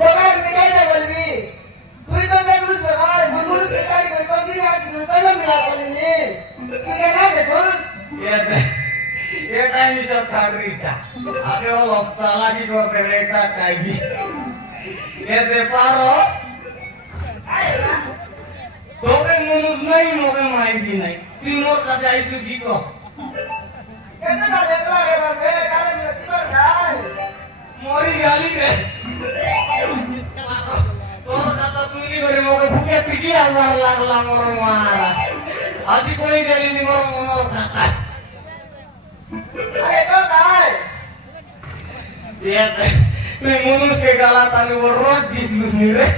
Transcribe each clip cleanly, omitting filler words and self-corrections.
তোকে মিটাইতে বলবি তুই তো দেখলুস ভাই মুনুস কে গাড়ি করে কোন দিন আসিস পেলো মিলা বলিনি তুই কেন দেখুস এটা আমি সব ছাড়রিটা আগে ও চালাকি করতে গেলে এটা কাইবি এতে পারো তোকে মনুষ নাই মোকে মাইছি নাই তুই মোর কাছে আইসু কি কো কেন না দেখলা রে বাবা কালে মিলা কি বার গায় মরি গালি রে তোর কথা শুনি করে মোকে বুকে টিকি আমার লাগলা মোর মারা আজি কই গেলি মোর মোর কথা আরে তো গায় তুই মনুষকে গালা তাহলে ওর রোড দিস নি রে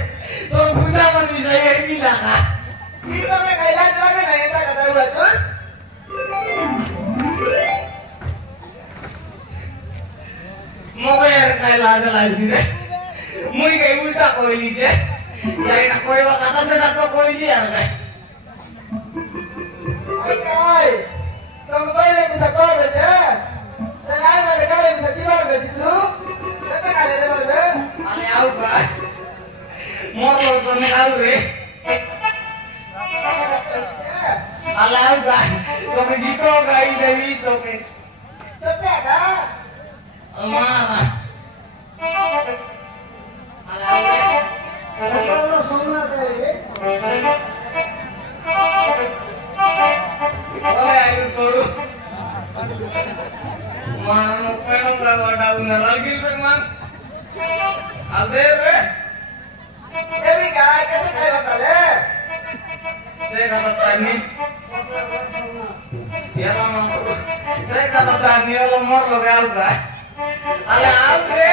তোর বুঝা মান বিষয় কি লাগা তুই তোকে খাইলা লাগে না এটা কথা বলছস মোবাইল কাই লাজ লাইছি রে মুই কে উল্টা কইলি যে এটা কইবা কথা সেটা তো কইলি আর নাই ওই কাই তুমি কইলে কি সব গেছে তাই আই মানে কালে কি কি বার গেছি তুই কত কালে রে বলবে আলে আউ ভাই মোর তো নে আউ রে আলে আউ ভাই তোকে গীত গাই দেবি তোকে সত্যি না আমারা আলে আউ রে বলো সোনা দে Oleh ayo solo. Mana penong gak ada lagi semang. Ade be. Dewi gaay kate kai basale Saya kata Chinese. Ya lama. Saya kata Chinese lemor lo gak ada. Ala abre.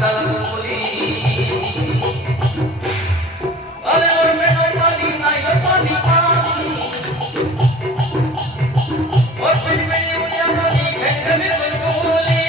jalan muli. Ale orme no pali nai no pali pali. Or pili pili uya pali kenge me bulbuli.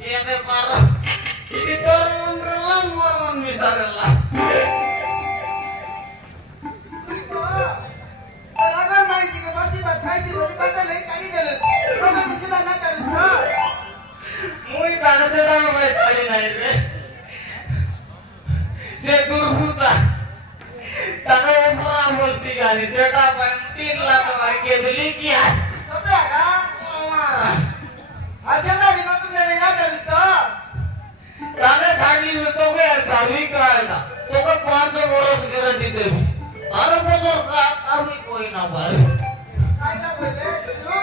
Ini parah. Ini dorong relang orang bisa relang. Talagang may hindi ka pasti bagay si Bali Patalay kani dalos. Baka di sila nakaros na. Muy kagak sedang main kali naik deh. Saya durbuta. Takkan peramal sih kali. Saya dapat tin lah kemarin dia beli kian. Sota ka? Marah. Asya na rin ako na rin nakaros na. Takkan छाड़ली में तो क्या छाड़वी का है ना. तो क्या 500 वर्ष guarantee दे भी. और बदल का अभी कोई ना बारे. Ay na pwede. Dito.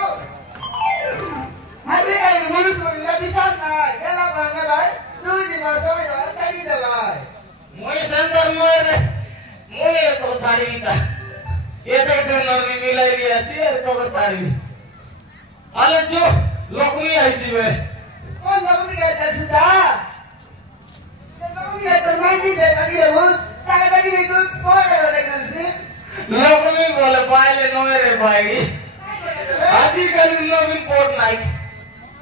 Ate kayo mulus mo nga bisan na. Kaya ba na ba? Duwi di ba sa iyo? Kani da ba? मुझे सेंटर में रे मुझे तो छाड़ी भी था ये तक ट्रेनर में मिलाई लिया थी ये तो छाड़ी अरे जो लोग नहीं आई सी वे Oh, lagu ni kaya dal suda. Lagu ni kaya termain di lagi rebus. Tak ada lagi itu sport ada lagi ni. लोग नहीं बोले पायले नोए रे भाई आजी कल नवीन पोर्ट नाइट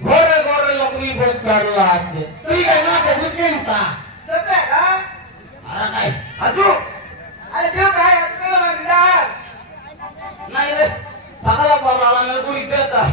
घोरे घोरे लोग नहीं बहुत चढ़ रहा है ठीक है ना तो मुश्किल था Sota ka? अरे नहीं अजू Ay, diyo kaya at pero magdidar. नहीं रे पकड़ा पकड़ा मेरे को इधर था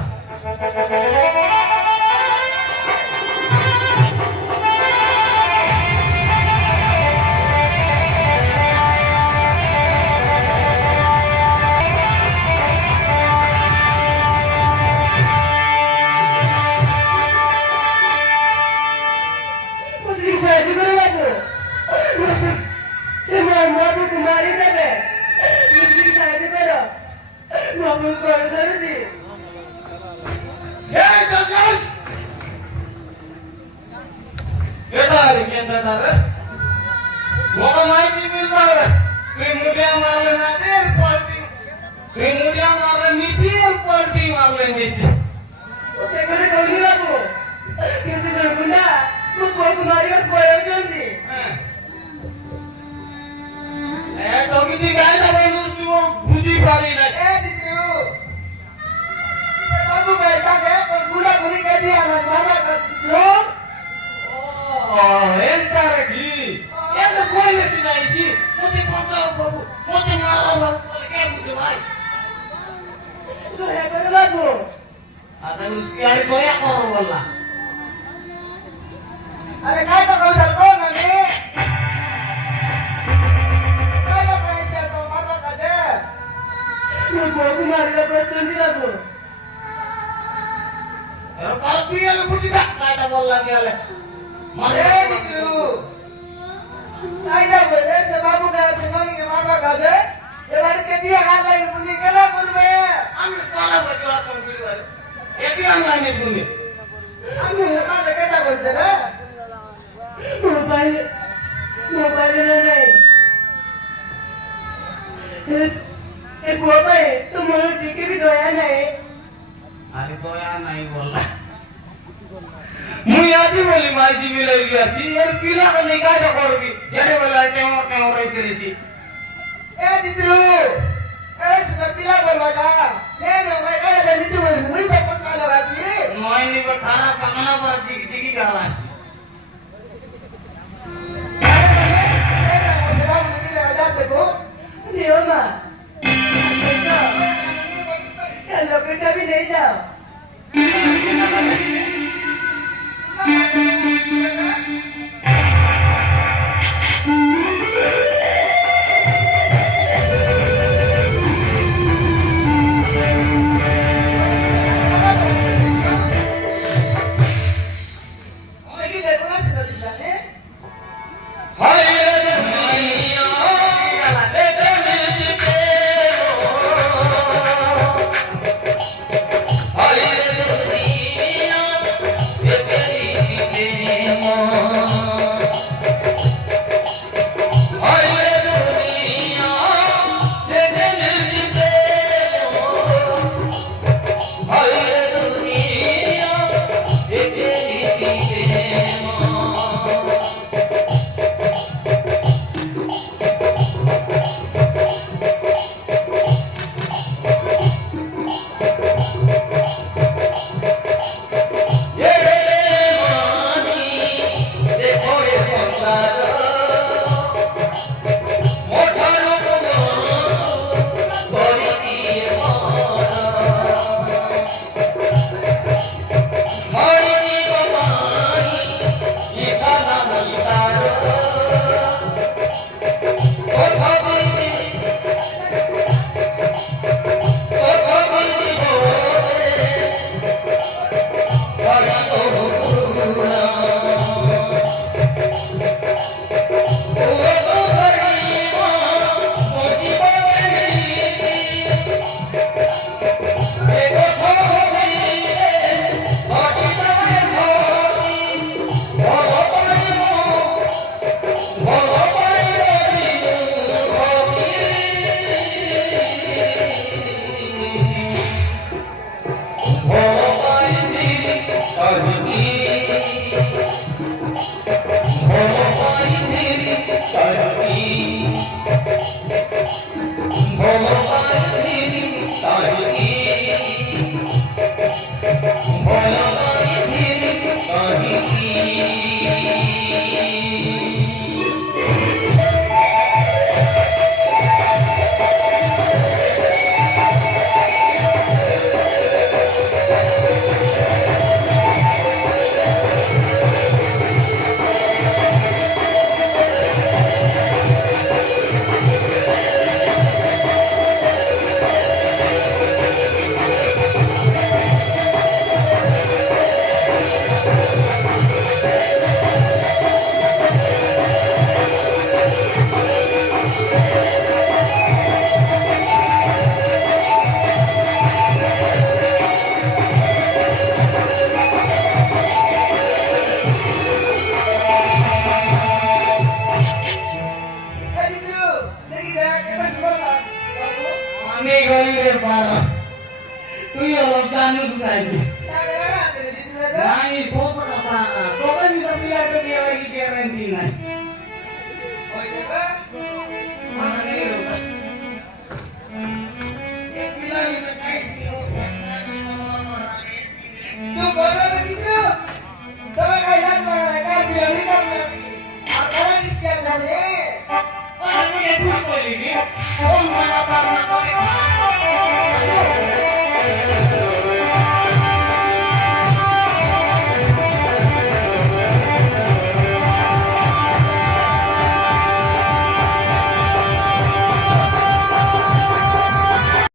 Putri saya juga lagu. Semua mau kemari tadi. Putri saya juga. Mau kemari tadi. ये जंगल बेटा रे के अंदर रे मोको माहिती मिलता है कि मुझे मार लेना दे पलटी कि मुझे मार ले नीचे और पलटी मार ले नीचे Saya kena kau ni lagu. Kita jangan benda. Kau kemari kan kau yang janji. ए टोकी दी गाय ना बोल उसकी वो बुझी पारी ना Eh, Ditru. Kamu kaya tak ya? Budak buli kaya dia anak mana kan? Lo? ओ एंटर की ये तो कोई नहीं नहीं थी मुझे पता बाबू मुझे मारो बाबू बोल के मुझे भाई Itu yang kena lagu. आता उसकी यार को या करो बोलना Ada kaya tak kau jago nanti? Kaya kaya siapa kau marah kade? Lu mau kemari dapat janji lagu. यार पार्टी है ना मुझे क्या काटा बोलना क्या ले Eh, Ditru. Kaya boleh sebab bukan semua ni marah kade. Ebar ke dia kan lain buli kena kurbe. हम काला बजवा कंप्यूटर ये भी ऑनलाइन है तूने Aku lepas dekat tak boleh. Mobile na naik. बुआ भाई तुम्हारे टीके भी दोया नहीं. अरे तो यार नहीं बोलना मुझे आज ही बोली मारी जी मिले गया थी यार पीला का निकाह तो करोगी जड़े बोला टें और तेरी सी Eh, Ditru. Sudah bilang berwada. Neno, mereka ada di situ. Mungkin bapak sekali lagi. नॉइन नहीं वो खाना पकाना पर चिकी चिकी गाला Ni Oma. नहीं जाओ lagi dekorasi dari sana हाय रे दुनिया ए दिल पे हाय रे दुनिया ए दिल पे हाय रे दुनिया ए दिल पे हाय रे दुनिया ए दिल पे Tuh ya danus lagi. Nah, soto kata. Kau kan bisa bilang ke dia lagi di Argentina. oh ini pak Mana nih lu? Dia bilang bisa kayak gitu. tuh baru lagi tuh kalau kalian mereka bilang apa di setiap hari Ah, ini dia tuh ini. Oh, mana tahu nak